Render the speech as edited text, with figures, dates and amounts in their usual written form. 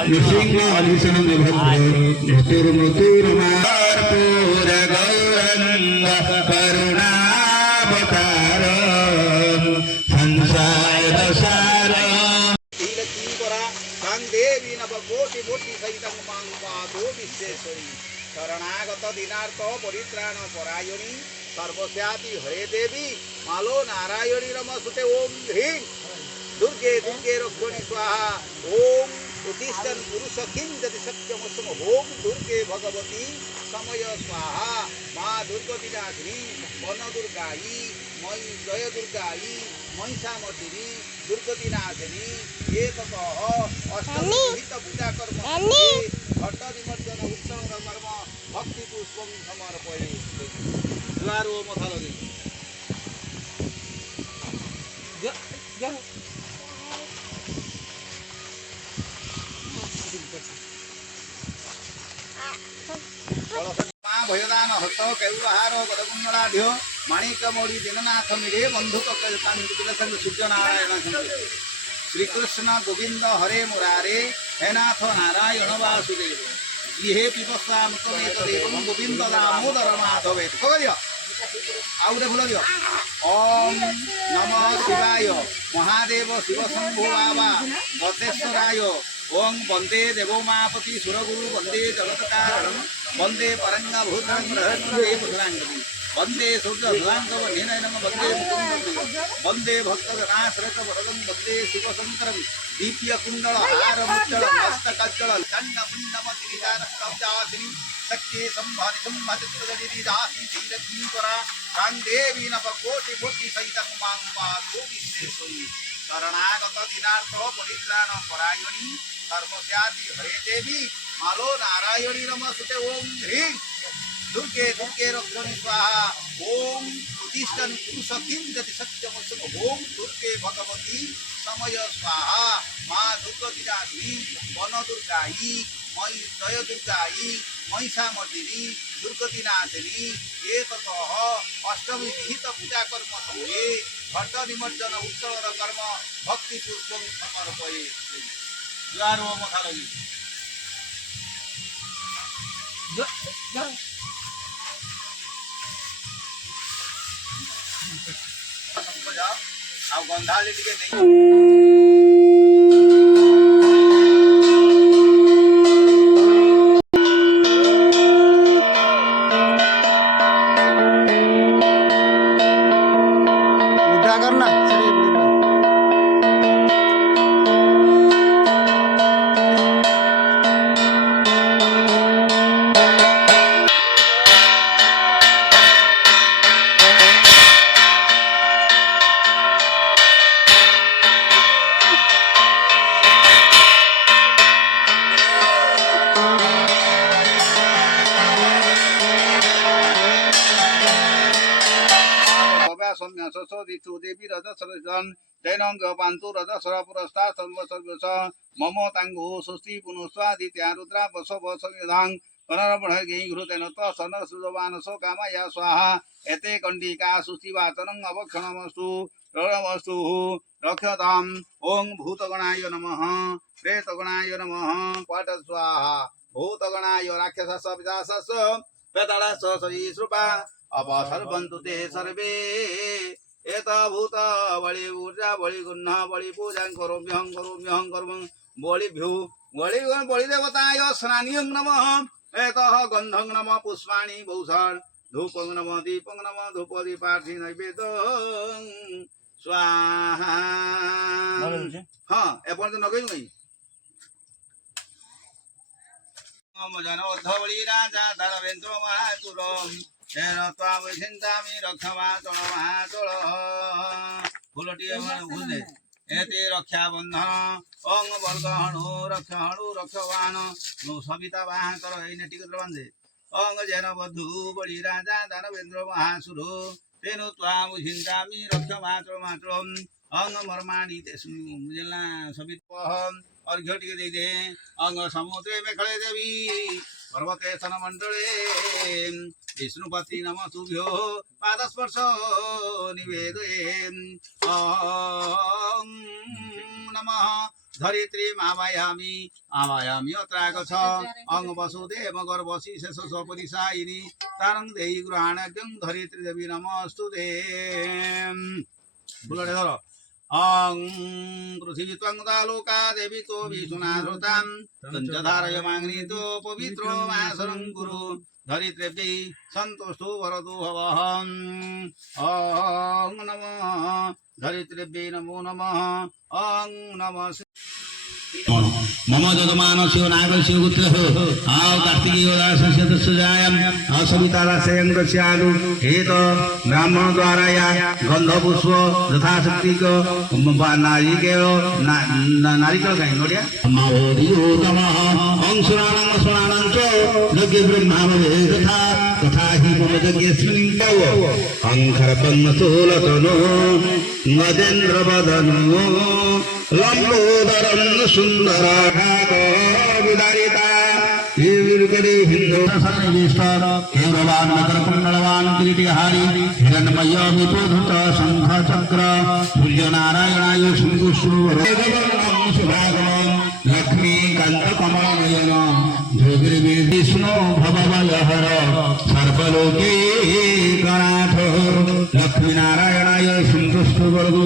नृसिंह आदिशनं निष्ठुरमृत्युरमा कर्पूर गौरंग करुणावतार हंसाय दशार देवी नव कोटि कोटि सहित मांगो विश्वेश्वरी शरणागत दीनार्थ परित्राण परायणी सर्वस्याति हरे देवी मालो नारायणी नमस्ते ओम ह्रीं दुर्गे दुर्गे रक्षणी स्वाहा ओम उत्तिष्ठन् पुरुष किं यदि सत्यमस्म ओम दुर्गे भगवती समय स्वाहा माँ दुर्गति नाथिनी वन दुर्गाई मयि जय दुर्गाई महिषामर्दिनी दुर्गति नाथिनी एक अष्टमी पूजा कर्म घट निमज्जन उत्सव कर्म भक्ति पुष्पम समर्पये जुआर ओ मथा लगे भयदान हस्त कैवाहार गदकुंडलाढ्य माणिक मौड़ी दीननाथ मिरे बंधुक सूर्यनारायण श्रीकृष्ण गोविंद हरे मुरारे हे नाथ नारायण वासुदेव ये पिपस्वामृतमेत देवं गोविंद दामोदर माधवे आउटे फुल दियो ओम नमः शिवाय महादेव शिव शंभो बाबा गतेश्वराय ओं वंदे देवोमापति सुरगुरु वंदे जगत्कारणं वंदे परंगा भूतांगदेवधरांगति वंदे सूर्यधरांगवनेनयनं वंदे मुकुंदप्रिय वंदे भक्तजनाश्रित वरदं वंदे शिवशंकरं दीप्य कुंडल हार मुच्चल मस्तकज्जल चंड मुंडमतिरिदार कब्जासिनी शक्ति संभारि संभदितदि दासी धीरकीपरा कांदेवी नव कोटि कोटि सहितं मां पातु विश्वेश्वरी शरणागत दीनार्थ परित्राण परायणी सर्वस्याति हरे देवी मालो नारायणी नमस्ते ओम ह्रीं दुर्गे दुर्गे रक्षणी स्वाहा ओम उत्तिष्ठन् पुरुष किं यदि सत्यमस्म ओम दुर्गे भगवती समय स्वाहा माँ दुर्गति नाथिनी वन दुर्गाई मयि जय दुर्गाई महिषामर्दिनी दुर्गति नाथिनी एक अष्टमी विहित पूजा कर्म समये घट निमज्जन उत्सव कर्म भक्ति पुष्पं समर्पये जुआर ओ मथा लगी आ गंधाली टिके देवी रज सरजन जैनंग पांतु रज सर पुरस्ता सर्व सर्वस मम तांगो सुस्ति पुनस्वादित्या रुद्रा बस बस विधांग पुनर्बढ़ गई गुरु तेन तो सन सुजवान सो कामया स्वाहा एते कंडिका सुस्तिवाचनं अवक्षणमस्तु रणमस्तु रक्षताम ओं भूतगणाय नमः प्रेतगणाय नमः क्वाट स्वाहा भूतगणाय राक्षसस विदासस पेतळस सरीसृपा अपसर्वन्तु ते सर्वे एता भूत बलि ऊर्जा बलि गुण्ह बलि पूजा करोम्यहं कर्म बलि देवताय स्नानियं नमः एतः गन्धं नमः पुष्पाणि बहुषाण धूपं नमः दीपं नमः धूप दीपार्थी नैवेद्यं स्वाहा हाँ एपन तो नगई नहीं जनोद्ध बलि राजा धर्मेन्द्र महापुरम चिंतामी रक्षमाचल महाचल फूलटी भूले एते रक्षा बंधन अंग वर्ग हणु रक्षवान सविता बाहकर बांधे अंग जैन बधु बड़ी राजा दानवेन्द्र महासुर तेनु ताम चिंतामी रक्षमाचल माचल अंग मर्माणी मुझेला सविता अर्घ्य टे दे अंग समुद्रे मेखले देवी पर्वते सन मंडले विष्णुपति नम तुभ्यो पादस्पर्श निवेदये ओम नमः धरित्री आवायामी आवायामी अत्रागछ अंग वसुदेव गर्भसी शेष सपरिसायिनी तारं देहि गृहाणज्ञं धरित्री देवी नमस्तुते बोलो रे धरो अं पृथिवी त्वं दालोका देवी तो विष्णुनाधृतां तञ्चधारय माग्नितो पवित्रो मासरं कुरु धरित्रेभ्यै सन्तुष्टो वरदो भवहम् ॐ नमः धरित्रेभ्यै नमो नमः ॐ नमः मम जजमान शिव नाग शिव पुत्र आओ कार्तिकी सजायम असविता राशयंगस्यालु हेत ब्राह्मण द्वारा या गंध पुष्प यथाशक्ति को नारिकेल नारिकेल कहीं नोडिया अंशुराणं स्मराणं च यज्ञ ब्रह्मावले तथा तथा हि मम यज्ञस्मिन् अंखरपन्नसोलतनो नदेन्द्र वदनो लंबोदरं सुंदराघातविदारिता हिंदू सन्निविष्ट हेमवान् मकरकुण्डलवान् किरीटिहारी हिरण्मय विपोधृत शंख चक्र सूर्यनारायणाय शंकुशूरं सुभागं लक्ष्मीकान्त कमलनयन जोगिर्विष्णु भवभयहर सर्वलोके गणाथ लक्ष्मीनारायणाय सन्तुष्टो वरदो